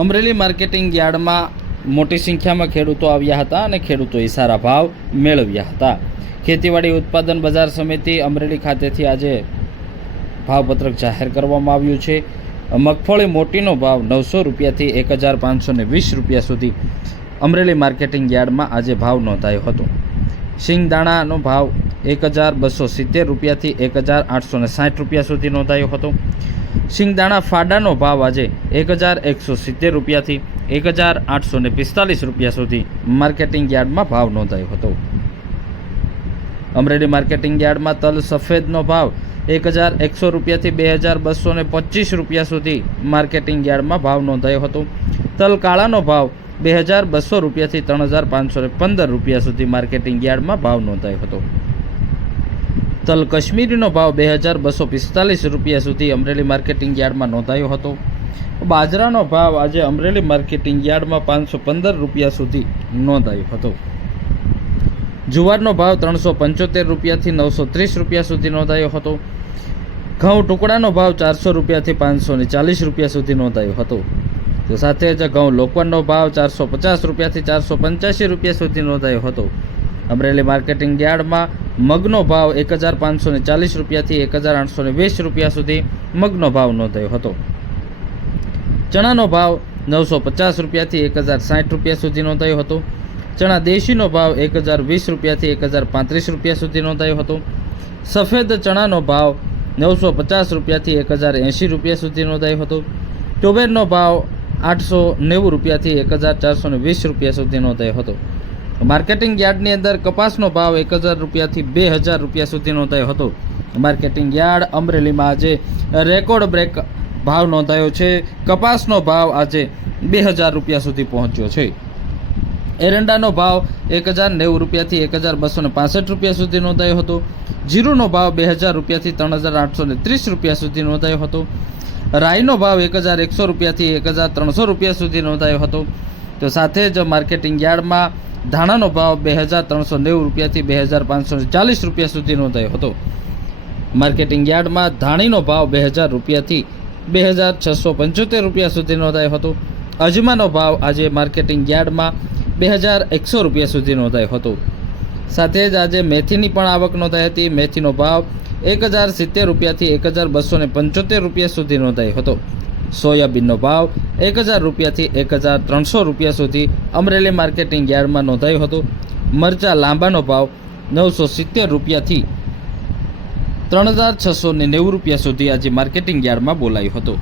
Amreli marketing યાર્ડમાં મોટી સંખ્યામાં ખેડૂતો આવ્યા હતા અને ખેડૂતોએ સારા ભાવ મેળવ્યા હતા। ખેતીવાડી ઉત્પાદન બજાર સમિતિ અમરેલી ખાતેથી આજે ભાવપત્રક જાહેર કરવામાં આવ્યું છે। મગફળી મોટીનો ભાવ 900 રૂપિયાથી 1520 રૂપિયા સુધી અમરેલી માર્કેટિંગ યાર્ડમાં આજે ભાવ નોંધાયો હતો। શિંગદાણાનો ભાવ 1270 રૂપિયાથી 1860 રૂપિયા સુધી નોંધાયો હતો। શિંગદાણા ફાડાનો ભાવ આજે 1170 રૂપિયાથી 1845 રૂપિયા સુધી માર્કેટિંગ યાર્ડમાં ભાવ નોંધાયો હતો। અમરેલી માર્કેટિંગ યાર્ડમાં તલ સફેદનો ભાવ 1100 રૂપિયાથી 2225 રૂપિયા સુધી માર્કેટિંગ યાર્ડમાં ભાવ નોંધાયો હતો। તલ કાળાનો ભાવ 2200 રૂપિયાથી 3515 રૂપિયા સુધી માર્કેટિંગ યાર્ડમાં ભાવ નોંધાયો હતો। તલ કશ્મીરીનો ભાવ 2245 રૂપિયા સુધી અમરેલી માર્કેટિંગ યાર્ડમાં નોંધાયો હતો। બાજરાનો ભાવ આજે અમરેલી માર્કેટિંગ યાર્ડમાં 515 રૂપિયા સુધી નોંધાયો હતો। જુવારનો ભાવ 375 રૂપિયાથી 930 રૂપિયા સુધી નોંધાયો હતો। ઘઉં ટુકડાનો ભાવ 400 રૂપિયાથી 540 રૂપિયા સુધી નોંધાયો હતો। તો સાથે જ ઘઉં લોકવનનો ભાવ 450 રૂપિયાથી 485 રૂપિયા સુધી નોંધાયો હતો। અમરેલી માર્કેટિંગ યાર્ડમાં મગનો ભાવ 1540 રૂપિયાથી 1820 રૂપિયા સુધી મગનો ભાવ નોંધાયો હતો। ચણાનો ભાવ 950 રૂપિયાથી 1060 રૂપિયા સુધી નોંધાયો હતો। ચણા દેશીનો ભાવ 1020 રૂપિયાથી 1035 રૂપિયા સુધી નોંધાયો હતો। સફેદ ચણાનો ભાવ 950 રૂપિયાથી 1080 રૂપિયા સુધી નોંધાયો હતો। તુવેરનો ભાવ 890 રૂપિયાથી 1420 રૂપિયા સુધી નોંધાયો હતો। માર્કેટિંગ યાર્ડની અંદર કપાસનો ભાવ 1000 રૂપિયાથી 2000 રૂપિયા સુધી નોંધાયો હતો। માર્કેટિંગ યાર્ડ અમરેલીમાં આજે રેકોર્ડ બ્રેક ભાવ નોંધાયો છે। કપાસનો ભાવ આજે 2000 રૂપિયા સુધી પહોંચ્યો છે। એરંડાનો ભાવ 1090 રૂપિયાથી 1265 રૂપિયા સુધી નોંધાયો હતો। જીરુનો ભાવ 2000 રૂપિયાથી 3830 રૂપિયા સુધી નોંધાયો હતો। રાઈનો ભાવ 1100 રૂપિયાથી 1300 રૂપિયા સુધી નોંધાયો હતો। તો સાથે જ માર્કેટિંગ યાર્ડમાં ધાણાનો ભાવ 2390 રૂપિયાથી 2540 રૂપિયા સુધી નોંધાયો હતો। માર્કેટિંગ યાર્ડમાં ધાણીનો ભાવ 2000 રૂપિયાથી 2675 રૂપિયા સુધી નોંધાયો હતો। અજમાનો ભાવ આજે માર્કેટિંગ યાર્ડમાં 2100 રૂપિયા સુધી નોંધાયો હતો। સાથે જ આજે મેથીની પણ આવક નોંધાઈ હતી। મેથીનો ભાવ 1070 રૂપિયાથી 1275 રૂપિયા સુધી નોંધાયો હતો। સોયાબીનનો ભાવ 1000 રૂપિયાથી 1300 રૂપિયા સુધી અમરેલી માર્કેટિંગ યાર્ડમાં નોંધાયો હતો। મરચાં લાંબાનો ભાવ 970 રૂપિયાથી 3690 રૂપિયા સુધી આજે માર્કેટિંગ યાર્ડમાં બોલાયો હતો।